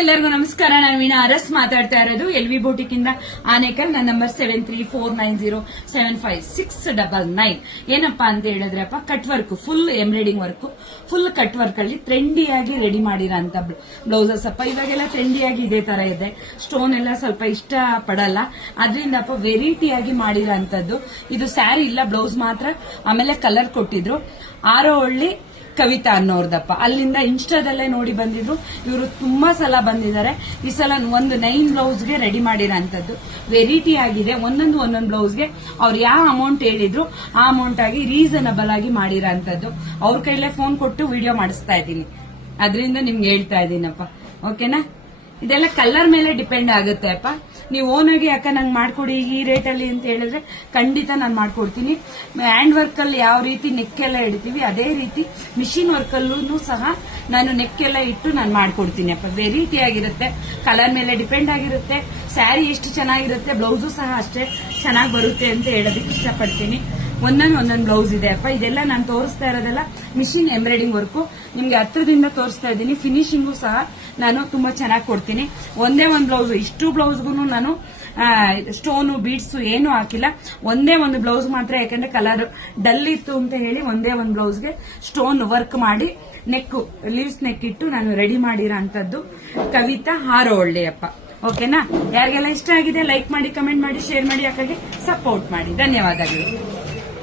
ಎಲ್ಲರಿಗೂ ನಮಸ್ಕಾರ. ನಾನು ವೀಣಾ ಅರಸ್ ಮಾತಾಡ್ತಾ ಇರೋದು ಎಲ್ ವಿ ಬೌಟಿಕ್ ಇಂದ ಆನೇಕಲ್. ನನ್ನ ನಂಬರ್ 7349075699. ಏನಪ್ಪಾ ಅಂತ ಹೇಳಿದ್ರಪ್ಪ, cut work, full embroidering work, full cut work ಅಲ್ಲಿ ಟ್ರೆಂಡಿಯಾಗಿ ರೆಡಿ ಮಾಡಿರೋಂತ ಬ್ಲೌಸಸ್ ಅಪ್ಪ. ಇವಾಗೆಲ್ಲ ಟ್ರೆಂಡಿಯಾಗಿ ಇದೇ ತರ ಇದೆ. ಸ್ಟೋನ್ ಎಲ್ಲ ಸ್ವಲ್ಪ ಇಷ್ಟ ಪಡಲ್ಲ, ಅದರಿಂದಪ್ಪ ವೆರೈಟಿಯಾಗಿ ಮಾಡಿರೋಂಥದ್ದು. ಇದು ಸ್ಯಾರಿ ಇಲ್ಲ, ಬ್ಲೌಸ್ ಮಾತ್ರ. ಆಮೇಲೆ ಕಲರ್ ಕೊಟ್ಟಿದ್ರು. ಆರೋಹಳ್ಳಿ ಕವಿತಾ ಅನ್ನೋರ್ದಪ್ಪ. ಅಲ್ಲಿಂದ ಇನ್ಸ್ಟಾದಲ್ಲೇ ನೋಡಿ ಬಂದಿದ್ರು. ಇವರು ತುಂಬಾ ಸಲ ಬಂದಿದ್ದಾರೆ. ಈ ಸಲ ಒಂದು 9 ಬ್ಲೌಸ್ಗೆ ರೆಡಿ ಮಾಡಿರೋಂಥದ್ದು. ವೆರೈಟಿ ಆಗಿದೆ. ಒಂದೊಂದು ಬ್ಲೌಸ್ಗೆ ಅವ್ರು ಯಾವ ಅಮೌಂಟ್ ಹೇಳಿದ್ರು ಆ ಅಮೌಂಟ್ ಆಗಿ ರೀಸನಬಲ್ ಆಗಿ ಮಾಡಿರೋಂಥದ್ದು. ಅವ್ರ ಕೈಲೇ ಫೋನ್ ಕೊಟ್ಟು ವಿಡಿಯೋ ಮಾಡಿಸ್ತಾ ಇದ್ದೀನಿ. ಅದರಿಂದ ನಿಮ್ಗೆ ಹೇಳ್ತಾ ಇದ್ದೀನಪ್ಪ. ಓಕೆನಾ? ಇದೆಲ್ಲ ಕಲರ್ ಮೇಲೆ ಡಿಪೆಂಡ್ ಆಗುತ್ತೆ ಅಪ್ಪ. ನೀವು ಓನಾಗಿ ಯಾಕ ನಂಗೆ ಮಾಡ್ಕೊಡಿ ಈ ರೇಟಲ್ಲಿ ಅಂತ ಹೇಳಿದ್ರೆ ಖಂಡಿತ ನಾನು ಮಾಡ್ಕೊಡ್ತೀನಿ. ಹ್ಯಾಂಡ್ ವರ್ಕ್ ಅಲ್ಲಿ ಯಾವ ರೀತಿ ನೆಕ್ ಎಲ್ಲ ಇಡ್ತೀವಿ ಅದೇ ರೀತಿ ಮಿಷಿನ್ ವರ್ಕ್ ಅಲ್ಲೂ ಸಹ ನಾನು ನೆಕ್ ಎಲ್ಲ ಇಟ್ಟು ನಾನು ಮಾಡ್ಕೊಡ್ತೀನಿ ಅಪ್ಪ. ವೆರೈಟಿ ಆಗಿರುತ್ತೆ, ಕಲರ್ ಮೇಲೆ ಡಿಪೆಂಡ್ ಆಗಿರುತ್ತೆ. ಸ್ಯಾರಿ ಎಷ್ಟು ಚೆನ್ನಾಗಿರುತ್ತೆ, ಬ್ಲೌಸು ಸಹ ಅಷ್ಟೇ ಚೆನ್ನಾಗಿ ಬರುತ್ತೆ ಅಂತ ಹೇಳೋದಕ್ಕೆ ಇಷ್ಟಪಡ್ತೀನಿ. ಒಂದೊಂದು ಬ್ಲೌಸ್ ಇದೆ ಅಪ್ಪ. ಇದೆಲ್ಲ ನಾನು ತೋರಿಸ್ತಾ ಇರೋದೆಲ್ಲ ಮಿಷಿನ್ ಎಂಬ್ರಾಯ್ಡಿಂಗ್ ವರ್ಕ್. ನಿಮ್ಗೆ ಹತ್ರದಿಂದ ತೋರಿಸ್ತಾ ಇದ್ದೀನಿ. ಫಿನಿಶಿಂಗು ಸಹ ನಾನು ತುಂಬಾ ಚೆನ್ನಾಗಿ ಕೊಡ್ತೀನಿ. ಒಂದೇ ಒಂದು ಬ್ಲೌಸ್, ಇಷ್ಟು ಬ್ಲೌಸ್ಗೂ ನಾನು ಸ್ಟೋನು ಬೀಡ್ಸ್ ಏನು ಹಾಕಿಲ್ಲ. ಒಂದೇ ಒಂದು ಬ್ಲೌಸ್ ಮಾತ್ರ, ಯಾಕಂದ್ರೆ ಕಲರ್ ಡಲ್ ಇತ್ತು ಅಂತ ಹೇಳಿ ಒಂದೇ ಒಂದು ಬ್ಲೌಸ್ಗೆ ಸ್ಟೋನ್ ವರ್ಕ್ ಮಾಡಿ ನೆಕ್, ಲೀವ್ಸ್ ನೆಕ್ ಇಟ್ಟು ನಾನು ರೆಡಿ ಮಾಡಿರೋಂಥದ್ದು. ಕವಿತಾ ಹಾರೋಹಳ್ಳಿ ಅಪ್ಪ. ಓಕೆನಾ? ಯಾರಿಗೆಲ್ಲ ಇಷ್ಟ ಆಗಿದೆ ಲೈಕ್ ಮಾಡಿ, ಕಮೆಂಟ್ ಮಾಡಿ, ಶೇರ್ ಮಾಡಿ, ಯಾಕಾಗಿ ಸಪೋರ್ಟ್ ಮಾಡಿ. ಧನ್ಯವಾದಗಳು.